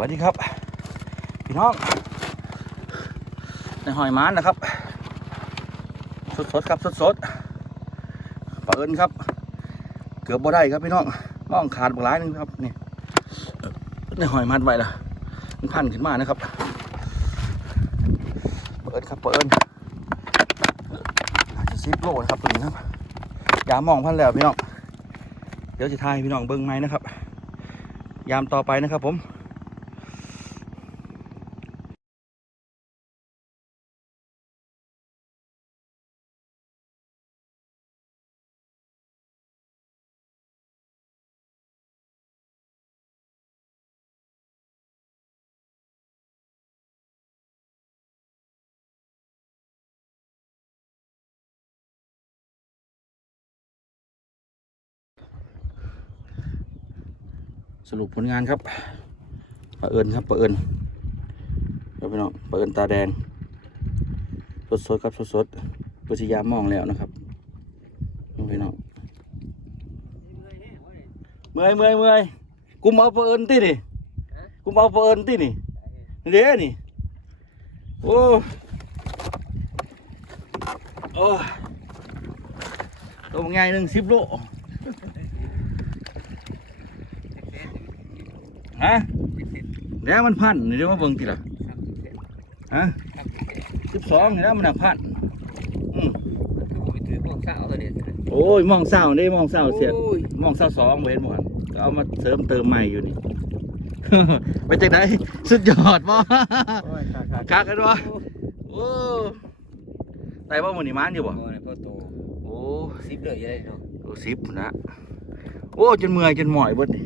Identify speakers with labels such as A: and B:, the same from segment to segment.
A: วัสดีครับ พี่น้องในหอยม้านนะครับ สดๆครับสดๆปลาเอิญครับ เกือบบ่ได้ครับพี่น้องมองขาดบักหลายหนึงครับนี่ในหอยมัดไว้ละมันพันขึ้นมานะครับปลาเอิญครับปลาเอิญอาจะซิปโลนะครับตัวนี้ครับยามองพันแล้วพี่น้องเดี๋ยวจะทายพี่น้องเบิ้งไหมนะครับ ยามต่อไปนะครับผม สรุปผลงานครับปลาเอิญครับปลาเอิญครับพี่น้องปลาเอิญตาแดง สดๆครับสดๆปัจยามองแล้วนะครับน้องพี่น้องเมื่อยเมื่อยเมื่อยกุมเอาปลาเอิญตีนี่กุมเอาปลาเอิญตีนี่เดี๋ยวนี่โอ้โอ้ตัวง่ายหนึ่งสิบโล ฮะแล้วมันพันนี่เดี๋ยวมาเบิ่งทีละฮะสิบสองแล้วมันน่ะพันอืม
B: คือผมไปถือพวกข้าวตัวนี้
A: โอ้ยมองเศร้าได้มองเศร้าเสีย
B: โอ้ย
A: มองเศร้าสองเว้นหมดก็เอามาเสริมเติมใหม่อยู่นี่ไปจากไหนสุดยอดบ่คักกันวะโอ้ได้บ่มื้อนี้มานอยู่บ่
B: โอ้ยพ่อโต
A: โอ้
B: ซิปเลยยังไงเนาะ
A: โหสิบพุ่นนะโอ้จนเมื่อยจนหมอยเบิดนี่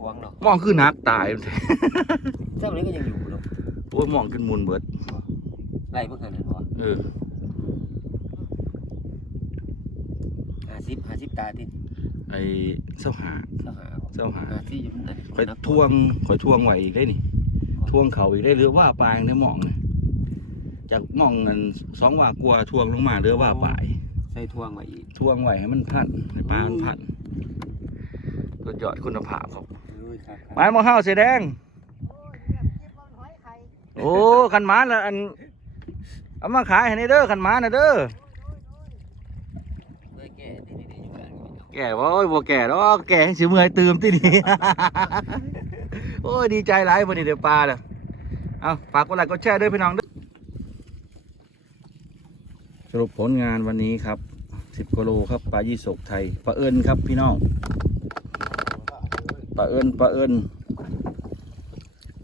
B: ควงเนาะ
A: มองคือหนักตาย
B: เจ้านี้ก็ยังอยู่เนาะ
A: โอ้ยมองจนมุนเบิด
B: ไล่เมื่อคืนนั่นวะ
A: เออ
B: ห้าสิบห้าสิบตาติด
A: ไอ้เสาหา
B: สหา
A: เสาหา
B: ห้าสิบอยู่นั่น
A: ข่อยทวงข่อยทวงไหวอีกได้นี่ทวงเขาอีกได้หรือว่าปลายได้หมองนี่จากหมองเงินสองว่ากลัวทวงลงมาหรือว่าปลาย
B: ใส่ทวงมาอีก
A: ทวงไหวให้มันพันให้ปลามันพันสุดยอดคุณภาพครับ
B: โอ้ยครับ
A: หมานมอห้าวเสียแดง โอ้ขันหมานละอันเอามาขายให้ในเด้อขันหมานะเด้อ
B: แก่ที่นี่อยู่กัน
A: แก่โอ้ยบ่แก่ดอกแก่สิเมื่อยตื่มที่นี่ โอ้ยดีใจหลายวันนี้เดี๋ยวปลาเด้อเอาฝากกดไลค์กดแชร์ด้วยพี่น้องด้อสรุปผลงานวันนี้ครับสิบกิโลครับปลายี่สกไทยปลาเอิญครับพี่น้อง ลาเอิญปลาเอิญ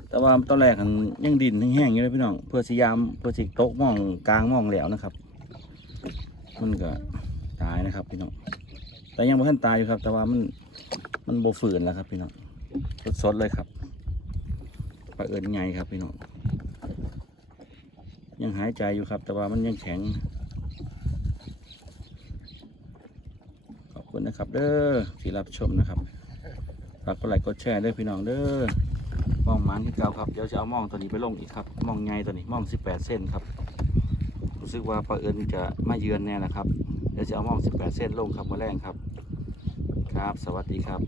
A: แต่ว่าตอนแรกมันยังดินแห้งๆอยู่เลยพี่น้องเพื่อสยามเพื่อสิโต๊ะมองกลางมองแล้วนะครับ มันก็ตายนะครับพี่น้องแต่ยังไม่ทันตายอยู่ครับ แต่ว่ามันมันโบฝืนแล้วครับพี่น้องสดๆเลยครับปลาเอิญไงครับพี่น้องยังหายใจอยู่ครับ แต่ว่ามันยังแข็ง ขอบคุณนะครับ เด้อที่รับชมนะครับ ฝากกดไลค์กดแชร์ด้วยพี่น้องเด้อมองมันที่เก่าครับ เดี๋ยวจะเอามองตัวนี้ไปลงอีกครับ มองไงตัวนี้มอง 18 เส้นครับ รู้สึกว่าปลาเอิญจะมาเยือนแน่นะครับ เดี๋ยวจะเอามอง 18 เส้นลงครับมาแรงครับ ครับ สวัสดีครับ